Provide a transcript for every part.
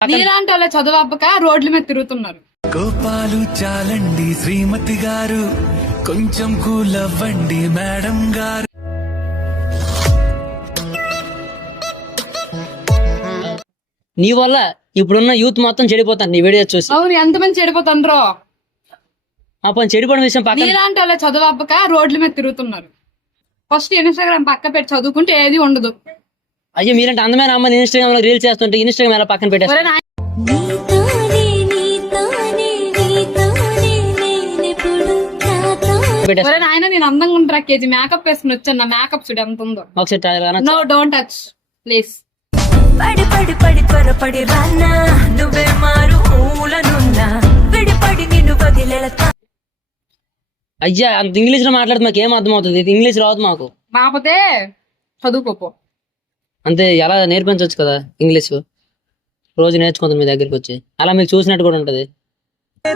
నీలాంటి వాళ్ళ చదువు అబ్బక రోడ్ల మీద తిరుగుతున్నారు. కోపాలు చాలండి శ్రీమతి గారు, కొంచెం కూల్ అవ్వండి మేడం గారు. నీ వల్ల ఇప్పుడున్న యూత్ మొత్తం చెడిపోతాను నీ వీడియో చూసి. అవును, ఎంతమంది చెడిపోతాండ్రో. అప్పుడు చెడిపోవడం విషయం పక్కన. నీలాంటి వాళ్ళ చదువు అబ్బక రోడ్ల మీద తిరుగుతున్నారు. ఫస్ట్ ఇన్స్టాగ్రామ్ పక్క పెట్టి చదువుకుంటే ఏది ఉండదు. అయ్యో మీరంటే అందమైన అమ్మాయి ఇన్స్టాగ్రామ్ లో రీల్స్ చేస్తుంటే ఇన్స్టాగ్రామ్ ఎలా పక్కన పెట్టేస్తారు. ఆయన నేను అందంగా ఉంటా, కేజీ మేకప్ వేసుకుని వచ్చాను. నా మేకప్ చూడు ఎంత ఉందో. ఒకసారి నో డోంట్ టచ్ ప్లీజ్. పడి పడి పడి త్వరపడి రానా నువ్వే మారు మూలనున్నా విడిపడి నిన్ను వదిలేత. అయ్యా అంత ఇంగ్లీష్ లో మాట్లాడితే మాకు ఏం అర్థం అవుతుంది? ఇంగ్లీష్ రాదు మాకు. కాకపోతే చదువుకోపో అంతే. ఎలా నేర్పించవచ్చు కదా ఇంగ్లీష్, రోజు నేర్చుకుంటాం మీ దగ్గరికి వచ్చి. అలా మీకు చూసినట్టు కూడా ఉంటది.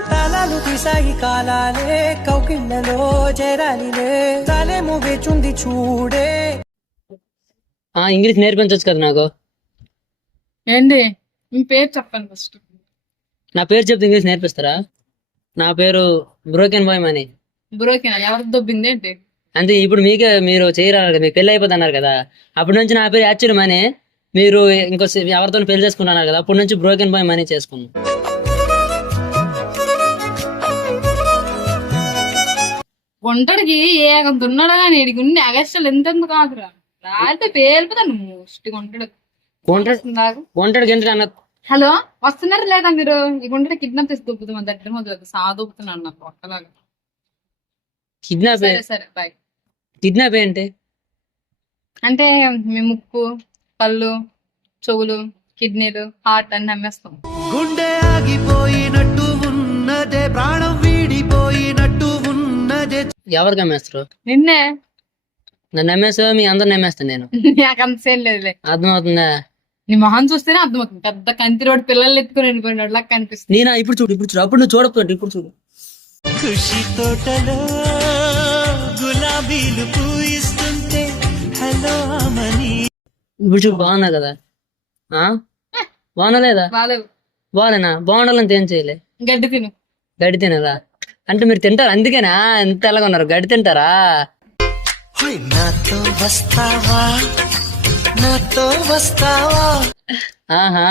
తలలు తీసాయి కాలాలే కౌకిళ్ళలో చేరాలిలే తలే ముగిచుంది చూడే. ఇంగ్లీష్ నేర్పించవచ్చు కదా నాకు. ఏంటి మీ పేరు చెప్పండి ఫస్ట్. నా పేరు చెప్తే ఇంగ్లీష్ నేర్పిస్తారా? నా పేరు బ్రోకెన్ బాయ్ మనీ. బ్రోకెన్ ఎవరికి దొబ్బింది ఏంటి? అంతే. ఇప్పుడు మీకే మీరు చేయరారు కదా, మీకు పెళ్లి అయిపోతుంది అన్నారు కదా. అప్పటి నుంచి నా పేరు యాక్చువల్ మనీ. మీరు ఇంకో ఎవరితో పెళ్లి చేసుకున్నారు కదా, అప్పటి నుంచి బ్రోకెన్ బాయ్ మనీ చేసుకున్నాం. ఒంటడికి ఏకంత ఉన్నాడు కానీ ఇన్ని అగస్టలు ఎంతెంత కాదురా. రాలితే పేలిపోతాను మోస్ట్ ఒంటడు. ఒంటడి గంట అన్న. హలో వస్తున్నారు లేదా మీరు? ఈ గుంటడి కిడ్నాప్ చేసి దొబ్బుతాం. మన దగ్గర మొదలు సాదొబ్బుతున్నాను నాకు ఒక్కలాగా. కిడ్నాప్? సరే బాయ్. కిడ్నాప్ ఏంటి అంటే మీ ముక్కు, కళ్ళు, చెవులు, కిడ్నీలు, హార్ట్ అన్ని అమ్మేస్తాం. గుండె ఆగిపోయినట్టు ఉన్నదే, ప్రాణం వీడిపోయినట్టు ఉన్నదే. ఎవరికి అమ్మేస్తారు? నిన్నే. నన్ను నమ్మేస్తా, మీ అందరు నమ్మేస్తాను నేను. నాకు అంత సేమ్ లేదులే. అర్థమవుతుందా? నీ మొహం చూస్తేనే అర్థమవుతుంది. పెద్ద కంతి రోడ్డు పిల్లల్ని ఎత్తుకుని వెళ్ళిపోయినట్లా కనిపిస్తుంది. నేనా? ఇప్పుడు చూడు, ఇప్పుడు చూడు. అప్పుడు నువ్వు చూడకపోతే ఇప్పుడు చూడు. ఖుషి తోటలో గులాబీలు పూయిస్తుంటే హలో అమని. ఇప్పుడు చూడు, బాగున్నా కదా? బాగున్నా లేదా? బాలేవు. బాగాలేనా? బాగుండాలంటే ఏం చేయలే. గడ్డి తిను. గడ్డి తినరా? అంటే మీరు తింటారు అందుకేనా ఎంత ఎలాగ ఉన్నారు? గడ్డి తింటారా? నాతో వస్తావా, నాతో వస్తావా. ఆహా,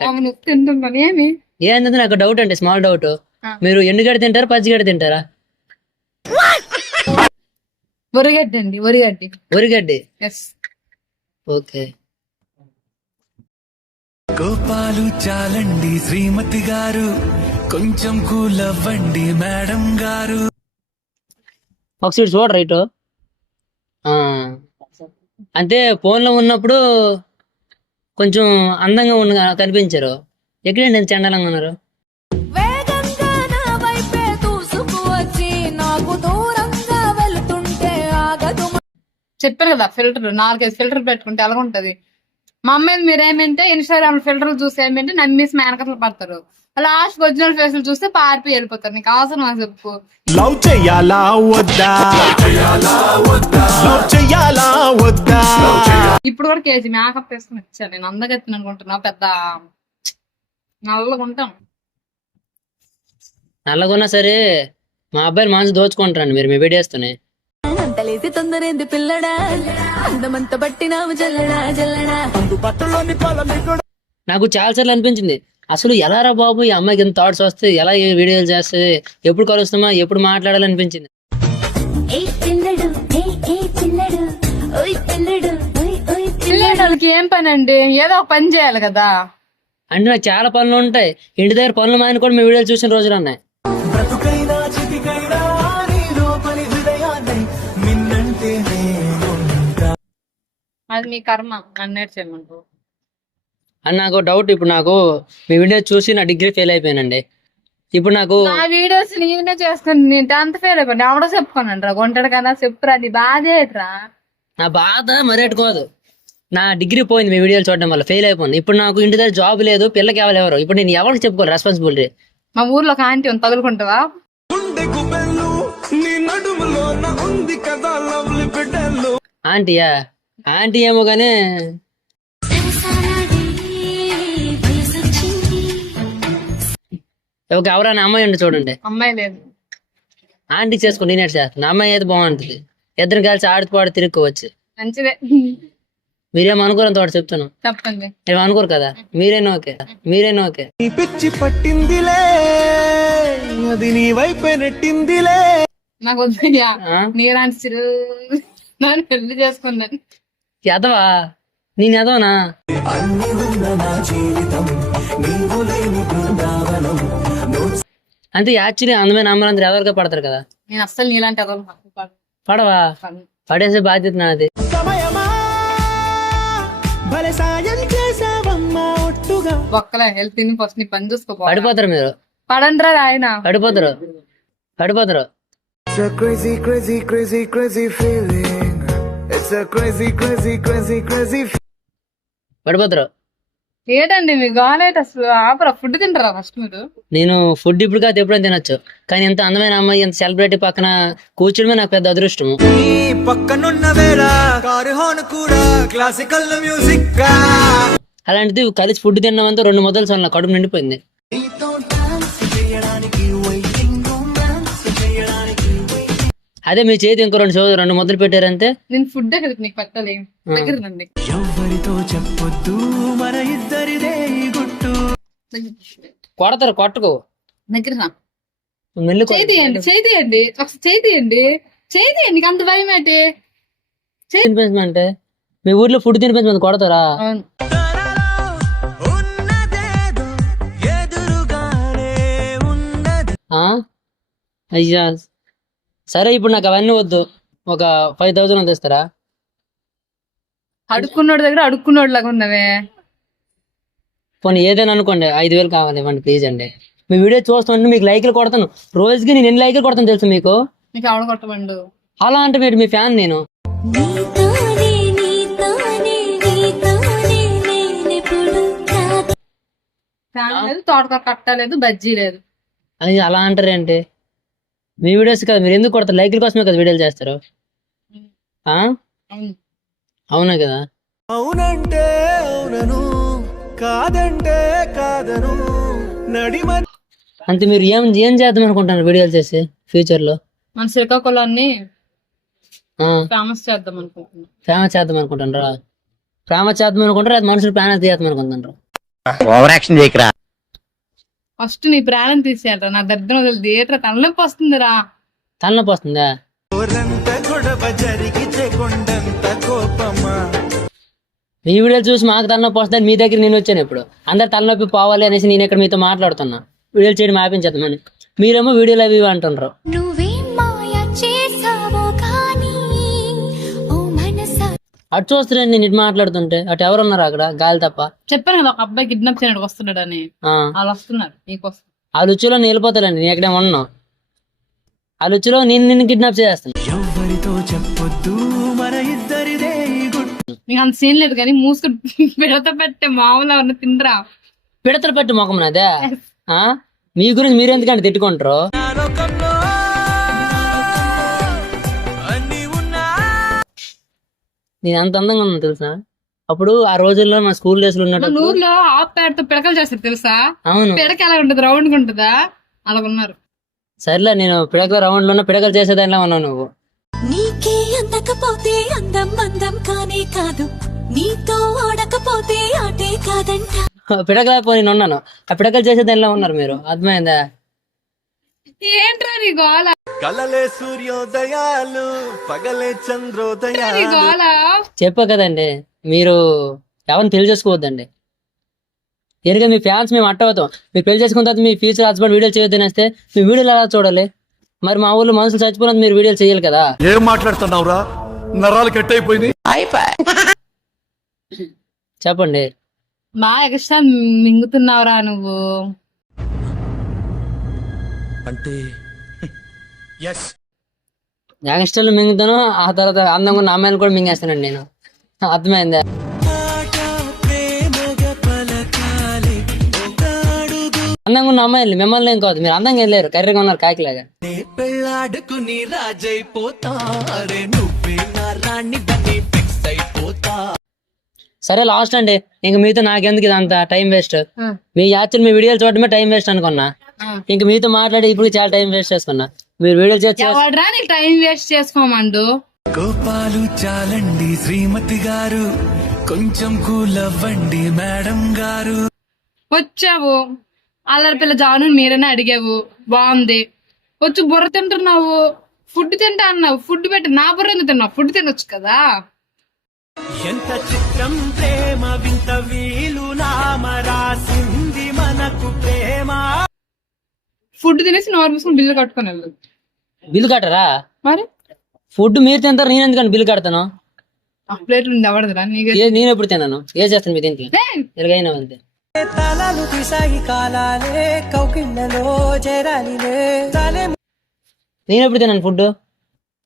అవును తింటున్నాను. ఏమి ఏంటంటే నాకు డౌట్ అండి, స్మాల్ డౌట్. మీరు ఎండుగడ్డి తింటారా, పచ్చిగడ్డి తింటారా? వరిగడ్డి అండి, వరిగడ్డి. వరిగడ్డి. ఎస్. ఓకే. కోపాలు చాలండి శ్రీమతి గారు, కొంచెం కూల్ అవ్వండి మేడం గారు. ఒకసారి చూడ రైట్. అంటే ఫోన్లో ఉన్నప్పుడు కొంచెం అందంగా ఉన్న కనిపించారు. ఎక్కడండి ఎంత చండాలంగా ఉన్నారు? వేగంగా నా వైపే దూసుకువచ్చి నాకు దూరంగా వెళ్తుంటే ఆగదు. చెప్పాను కదా ఫిల్టర్ 4-5 ఫిల్టర్ పెట్టుకుంటే ఎలా ఉంటది. మా అమ్మాయి మీరేమంటే ఇన్స్టాగ్రామ్ ఫిల్టర్లు చూసి ఏమంటే నమ్మేసి మేనకట్లు పడతారు. లాస్ట్ ఒరిజినల్ ఫేస్లు చూస్తే పారిపోయి వెళ్ళిపోతారు. నీకు అవసరం నాకు చెప్పు. లవ్ చెయ్యాలా వద్దా, లవ్ చెయ్యాలా వద్దా. ఇప్పుడు కూడా కేజీ మేకప్ వేసుకుని వచ్చాను. నేను అందగత్తిని అనుకుంటున్నా. పెద్ద నల్లగా ఉంటాం. నల్లగొన్నా సరే మా అబ్బాయిని మనసు దోచుకుంటారండి మీరు మీ వీడియోస్తోనే. అంతలేసి తొందరేంది పిల్లడా, అందమంత పట్టినావు జల్లడా జల్లడా. నాకు చాలా సార్లు అనిపించింది, అసలు ఎలా రా బాబు ఈ అమ్మాయికి ఎంత థాట్స్ వస్తాయి, ఎలా ఏ వీడియోలు చేస్తుంది, ఎప్పుడు కలుస్తామా, ఎప్పుడు మాట్లాడాలనిపించింది. పిల్లలకి ఏం పని అండి, ఏదో ఒక పని చేయాలి కదా. అంటే నాకు చాలా పనులు ఉంటాయి. ఇంటి దగ్గర పనులు మాని కూడా మీ వీడియోలు చూసిన రోజులు ఉన్నాయి. బ్రతుకైనా చితికైనా నీ లోపలి హృదయాన్ని నిన్నంటే నేనుంటా. అది మీ కర్మ. నన్నేటి చేయమంటారు. అని నాకు డౌట్. ఇప్పుడు నాకు మీ వీడియో చూసి నా డిగ్రీ ఫెయిల్ అయిపోయానండి. ఇప్పుడు నాకు నా వీడియోస్ నేనే చేసుకుని నేను 10th ఫెయిల్ అయిపోయాను. ఎవడో చెప్పుకోనండి రా, కొంటాడు కదా చెప్పురా. అది బాధేట్రా. నా బాధ మరేట్టుకోదు. నా డిగ్రీ పోయింది మీ వీడియోలు చూడడం వల్ల, ఫెయిల్ అయిపోయింది. ఇప్పుడు నాకు ఇంటి దగ్గర జాబ్ లేదు, పిల్లకి ఎవరు. ఇప్పుడు నేను ఎవరికి చెప్పుకోవాలి రెస్పాన్సిబిలిటీ? మా ఊర్లో ఒక ఆంటీ ఉంది, తగులుకుంటావా? ఆంటీయా? ఆంటీ ఏమో గానీ ఒక ఎవరైనా అమ్మాయి ఉండి చూడండి, అమ్మాయి లేదు. ఆంటీ చేసుకోండి, నేనే చేస్తాను. అమ్మాయి అయితే బాగుంటుంది, ఇద్దరు కలిసి ఆడిపాడు తిరుక్కోవచ్చు. మంచిదే. మీరేం అనుకోరంత వాడు చెప్తాను, చెప్పండి. ఏం అనుకోరు కదా, మీరేనా ఓకే, మీరేనా ఓకే. నీ పిచ్చి పట్టిందిలే, అది నీ వైపే నెట్టిందిలే. నాకు వద్దయ్యా, ఆ? నీలాంటి చిరు నన్ను పెళ్లి చేసుకున్నాను. ఎదవా, నేను ఎదవనా? అన్ని ఉన్న నా జీవితం నీవు లేని బృందావనం. అంటే యాక్చువల్లీ అందమైన అమ్మాయిలందరూ ఎవరిగా పడతారు కదా. నేను అస్సలు నీలాంటి అదలు పడవా, పడేసే బాధ్యత నాది. సమయమా భలే సాయం చేసావమ్మా ఒట్టుగా. ఒక్కలే హెల్త్ తిని ఫస్ట్ నీ పని చూసుకో. పడిపోతారు మీరు, పడండ్రా ఆయన. పడిపోతారు, పడిపోతారు. It's a crazy, crazy, crazy, crazy feeling. It's a crazy, crazy, crazy, crazy పడిపోతారు. ఏంటండి మీ గోలేట్ అసలు ఆపరా? ఫుడ్ తింటారా ఫస్ట్ మీరు? నేను ఫుడ్ ఇప్పుడు కాదు ఎప్పుడైనా తినొచ్చు, కానీ ఇంత అందమైన అమ్మాయి, ఇంత సెలబ్రిటీ పక్కన కూర్చోడమే నాకు పెద్ద అదృష్టం. నీ పక్కనున్న వేళ కారు హార్న్ కూడా క్లాసికల్ మ్యూజిక్ గా. అలాంటిది కలిసి ఫుడ్ తిన్నామంతా 2 ముద్దలు చాలు, కడుపు నిండిపోయింది. నీతో డాన్స్ చేయడానికి waiting, romance చేయడానికి waiting. అదే మీ చేతి ఇంకో 2 ముద్దలు పెట్టారంటే నేను ఫుడ్ ఎక్కడ నీకు పెట్టాలి దగ్గర రండి. ఎవ్వరితో చెప్పొద్దు మన ఇద్దరిదే ఈ గుట్టు. కొడతారు, కొట్టకు, దగ్గర రా. మెల్లి కొట్టు. చేయి తీయండి, చేయి తీయండి, ఒకసారి చేయి తీయండి, చేయి తీయండి. నీకు అంత భయం ఏంటి? తినిపించమంటే మీ ఊర్లో ఫుడ్ తినిపించమని కొడతారా? అవును. ఉన్నదేదో ఎదురుగానే ఉన్నది. ఆ? అయ్యా సరే, ఇప్పుడు నాకు అవన్నీ వద్దు, ఒక 5,000 తెస్తారా? అడుక్కున్నోడి దగ్గర అడుక్కున్నోడు లాగా ఉన్నవే. పోనీ ఏదైనా అనుకోండి, 5,000 కావాలి, ఇవ్వండి ప్లీజ్ అండి. మీ వీడియో చూస్తుంటే మీకు లైక్లు కొడతాను, రోజుకి నేను ఎన్ని లైక్లు కొడతాను తెలుసు మీకు? నీకు ఆవిడ కొట్టమండు. అలా అంటే మీరు మీ ఫ్యాన్ నేను. నీతోనే నీతోనే నీతోనే నేనెప్పుడు ఫ్యాన్ లేదు, తోటకూర కట్ట లేదు, బజ్జీ లేదు. అది అలా అంటారేంటి? మీ వీడియోస్ కదా, మీరు ఎందుకు కొడతారు? లైక్ల కోసమే కదా వీడియోలు చేస్తారు. ఆ? అవును. అవునా కదా? అవునంటే అవునను, కాదంటే కాదను, నడిమ. అంతే, మీరు ఏం ఏం చేద్దాం అనుకుంటున్నారు వీడియోలు చేసి ఫ్యూచర్ లో? మన శ్రీకాకుళాన్ని ఫేమస్ చేద్దాం అనుకుంటున్నాం. ఫేమస్ చేద్దాం అనుకుంటున్నారా? ఫేమస్ చేద్దాం అనుకుంటారా, అది మనుషులు ప్లాన్ చేద్దాం అనుకుంటున్నారు? ఫస్ట్ నీ ప్రాణం తీసేయాలరా, నా దరిద్రం వదిలి ఏట్రా తనలోకి వస్తుందిరా. తలనొప్పి వస్తుందా? ఊరంత గొడవ జరిగితే కొండంత కోపమా. మీ వీడియోలు చూసి మాకు తలనొప్పి వస్తుంది, మీ దగ్గర నేను వచ్చాను ఇప్పుడు. అందరు తలనొప్పి పోవాలి అనేసి నేను ఇక్కడ మీతో మాట్లాడుతున్నా, వీడియోలు చేయడం ఆపించేద్దామని. మీరేమో వీడియోలు అవి ఇవి అంటున్నారు. నువ్వేం మాయ చేసావో కానీ ఓ మనసా. అటు చూస్తున్నాను నేను ఇటు మాట్లాడుతుంటే, అటు ఎవరు ఉన్నారు అక్కడ? గాలి తప్ప. చెప్పాను కదా ఒక అబ్బాయి కిడ్నాప్ చేయడానికి వస్తున్నాడని. ఆ, వాళ్ళు వస్తున్నారు నీకోసం. ఆ రుచిలో నేను వెళ్ళిపోతానండి, నేను ఎక్కడే ఉన్నాను. ఆ రుచిలో నేను నిన్ను కిడ్నాప్ చేస్తాను. ఎవ్వరితో చెప్పొద్దు మన ఇద్దరిదే ఈ గుట్టు. నీకు అంత సీన్ లేదు కానీ మూసుకుని పిడత పెట్టే మామూలు ఎవరిని తినరా. పిడతలు పెట్టి మొఖం నాదే. ఆ, మీ గురించి మీరు ఎందుకంటే తిట్టుకుంటారు? నా లోకంలో అన్నీ ఉన్నా. నేను అంత అందంగా ఉన్నాను తెలుసా? అప్పుడు ఆ రోజుల్లో మా స్కూల్ డేస్ లో మన ఉన్నట్టు. ఊర్లో ఆఫ్ ప్యాడ్ తో పిడకలు చేస్తారు తెలుసా? అవును. పిడక ఎలా ఉంటది, రౌండ్ గా ఉంటుందా? అలాగున్నారు. సర్లే, నేను పిడకల రౌండ్ లోనే పిడకలు చేసేదానిలా ఉన్నావు నువ్వు. నీకే అందకపోతే అందం అందం కానే కాదు, నీతో ఆడకపోతే ఆటే కాదంట. పిడకలేకపోయి నేను ఉన్నాను, ఆ పిడకలు చేసేదానిలా ఉన్నారు మీరు. అర్థమైందా? ఏంట్రా నీ గోల, కలలే సూర్యోదయాలు, పగలే నీ చంద్రోదయాలు. గోల. చెప్పా కదండి, మీరు ఎవరిని పెళ్లి చేసుకోవద్దండి. ఎందుకంటే మీ ఫ్యాన్స్ మేము అట్టవుతాం. మీరు పెళ్లి చేసుకున్న తర్వాత మీ ఫ్యూచర్ హస్బెండ్ వీడియోలు చేయొద్దు అనేస్తే మీ వీడియోలు ఎలా చూడాలి? మరి మా ఊళ్ళో మనుషులు చచ్చిపోయినంత మీరు వీడియోలు చేయాలి కదా. ఏం మాట్లాడుతున్నావురా, నరాలు కట్ అయిపోయింది. చెప్పండి. బాగా ఎక్స్ట్రా మింగుతున్నావురా నువ్వు. అంటే యంగ్స్టర్లు మింగుతాను, ఆ తర్వాత అందంగా ఉన్న అమ్మాయిలు కూడా మింగేస్తానండి నేను. అర్థమైందా? అందంగా ఉన్న అమ్మాయిలు మిమ్మల్ని ఏం కాదు, మీరు అందంగా వెళ్ళారు, కర్రీగా ఉన్నారు కాకిలాగా. పెళ్ళాడుకుని రాజైపోతారే, నువ్వే నా రాణి బని ఫిక్స్ అయిపోతా. సరే లాస్ట్ అండి, ఇంక మీతో నాకెందుకు ఇదంతా టైం వేస్ట్. మీ యాక్చువల్ మీ వీడియోలు చూడటమే టైం వేస్ట్ అనుకున్నా. ఇంక మీతో మాట్లాడి ఇప్పుడు చాలా టైం వేస్ట్ చేసుకున్నా. మీరు వీడియోలు చేసి ఎవడ్రా నీకు టైం వేస్ట్ చేసుకోమండు. కోపాలు చాలండి శ్రీమతి గారు, కొంచెం కూల్ అవ్వండి మేడం గారు. వచ్చావు అల్లరి పిల్ల జాను మీరైనా అడిగావు, బాగుంది. వచ్చి బుర్ర తింటున్నావు, ఫుడ్ తింటా అన్నావు, ఫుడ్ పెట్టి నా బుర్ర ఎందుకు తిన్నావు? ఫుడ్ తినొచ్చు కదా. ఎంత చిత్రం ప్రేమ వింత వీలు నామరాసింది మనకు ప్రేమ. ఫుడ్ తినేసి నోరు మూసుకుని బిల్లు కట్టుకొని వెళ్ళు. బిల్లు కట్టరా? మరి ఫుడ్ మీరు తింటారు, నేను ఎందుకని బిల్లు కడతాను? ఆ ప్లేట్ ఉంది ఎవడదురా నీకు? నేను ఎప్పుడు తిన్నాను? ఏం చేస్తాను మీ దీంట్లో? ఎలాగైనా అంతే. తలలు పిసాయి కాలాలే కౌకిళ్ళలో చేరాలిలే తలే నేను ఎప్పుడు తిన్నాను ఫుడ్?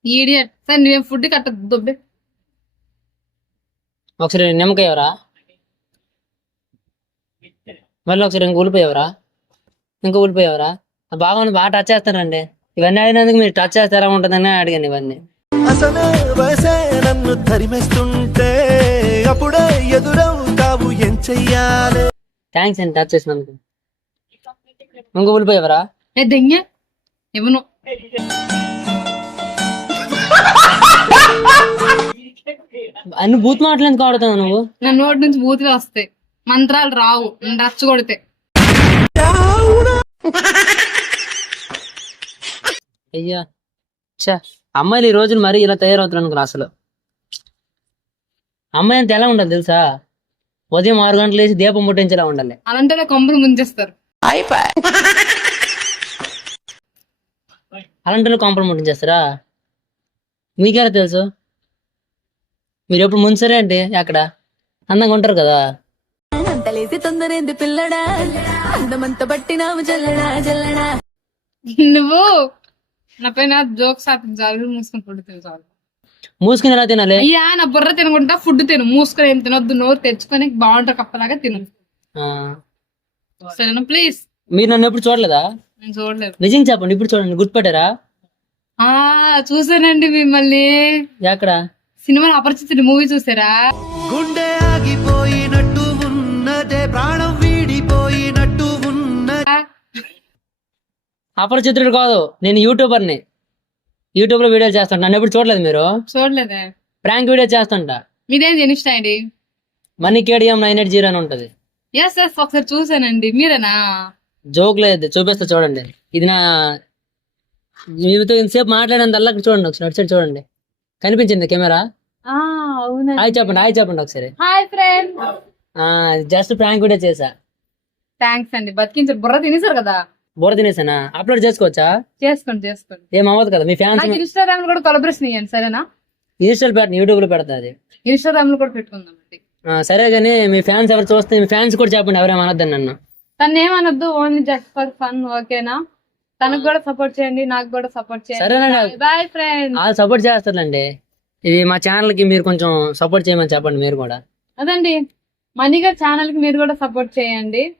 ఈడియట్. సరే నువ్వేం ఫుడ్ కట్టద్దు దొబ్బే. ఒకసారి నిమ్మకాయ ఎవరా, మళ్ళీ ఒకసారి ఇంక ఉల్లిపోయేవరా, ఇంకా ఉల్లిపోయేవరా. బాగా బాగా టచ్ చేస్తారండి. ఇవన్నీ అడిగినందుకు మీరు టచ్ చేస్తే ఎలా ఉంటుందని అడిగాను ఇవన్నీ. అసలే వయసే నన్ను తరిమేస్తుంటే అప్పుడే ఎదురవుతావు ఏం చెయ్యాలి. థ్యాంక్స్ అండి టచ్ చేసినందుకు. ఇంకా ఉల్లిపోయేవరా? ఏ దెంగ ఇవ్వను. అన్ని బూత్ మాటలు ఎందుకు ఆడుతావు నువ్వు? నా నోటి నుంచి బూతులు వస్తాయి, మంత్రాలు రావు. రచ్చ కొడితే అయ్యా చా, అమ్మాయిలు ఈ రోజులు మరీ ఇలా తయారవుతున్నారు అనుకున్నా. అసలు అమ్మాయి అంత ఎలా ఉండాలి తెలుసా? ఉదయం 6 గంటలు వేసి దీపం ముట్టించేలా ఉండాలి. అలాంటి కొంపలు ముంచేస్తారు. అలాంటి కాంపౌండ్ ముట్టించేస్తారా? మీకెలా తెలుసు? మీరు ఎప్పుడు ముంచారే అంటే అక్కడ అందంగా ఉంటారు కదా. అంతలేసి తొందరేంది పిల్లడా, అందమంత పట్టినావు జల్లడా జల్లడా. నువ్వు నా పైన జోక్స్ చాలు, మూసుకొని ఫుడ్ తిను చాలు. మూసుకుని ఎలా తినాలి? అయ్యా నా బుర్ర తినకుండా ఫుడ్ తిను, మూసుకొని ఏం తినొద్దు. నోరు తెచ్చుకొని బాగుంటారు కప్పలాగా తిను, ఆ, సరేనా? ప్లీజ్. మీరు నన్ను ఎప్పుడు చూడలేదా? నేను చూడలేదు. నిజం చెప్పండి, ఇప్పుడు చూడండి. గుర్తుపెట్టారా? ఆ చూసానండి మిమ్మల్ని. ఎక్కడ? సినిమాలో అపరిచితుడు మూవీ చూసారా? గుండె ఆగిపోయినట్టు ఉన్నదే, ప్రాణం వీడిపోయినట్టు ఉన్నదే. అపరిచితుడు కాదు, నేను యూట్యూబర్ని. యూట్యూబ్ లో వీడియోలు చేస్తుంటా. నన్ను ఎప్పుడు చూడలేదు మీరు? చూడలేదే. ప్రాంక్ వీడియో చేస్తుంటా. మీదేంటి ఇన్స్టా ఐడి? మనీ కేడిఎం 980 అని ఉంటది. ఎస్ ఎస్ ఒకసారి చూసానండి. మీరేనా? జోక్ లేదు, చూపిస్తా చూడండి. ఇది నా మీతో ఇంతసేపు మాట్లాడినందల్లా చూడండి. ఒకసారి అటు సైడ్ చూడండి, కనిపించింది కెమెరా? అవునా? హాయ్ చెప్పండి, హాయ్ చెప్పండి ఒకసారి. Hi friend. Just prank video చేసా. థ్యాంక్స్ అండి, బతికించారు. బుర్ర తినేసారు కదా. బోర్ తినేసానా? అప్లోడ్ చేసుకోవచ్చా? చేసుకోండి చేసుకోండి. ఏం అవ్వదు కదా. మీ ఫ్యాన్స్ నాకు ఇన్స్టాగ్రామ్ లో కూడా కొలబరేషన్ ఇవ్వండి, సరేనా? ఇన్స్టాల్ పెట్టండి, యూట్యూబ్ లో పెడతా అది. ఇన్స్టాగ్రామ్ లో కూడా పెట్టుకుందాం అండి. సరే కానీ మీ ఫ్యాన్స్ ఎవరు చూస్తే మీ ఫ్యాన్స్ కూడా చెప్పండి, ఎవరేం అనొద్దని నన్ను. తను ఏమనొద్దు, ఓన్లీ జస్ట్ ఫర్ ఫన్, ఓకేనా? తనకు కూడా సపోర్ట్ చేయండి, నాకు కూడా సపోర్ట్ సరేనండి. చేయండి. Boy friend. వాళ్ళు సపోర్ట్ చేస్తారులేండి. ఇది మా ఛానల్ కి మీరు కొంచెం సపోర్ట్ చేయమని చెప్పండి మీరు కూడా. అదండి, మనీ గారి ఛానల్ కి మీరు కూడా సపోర్ట్ చేయండి.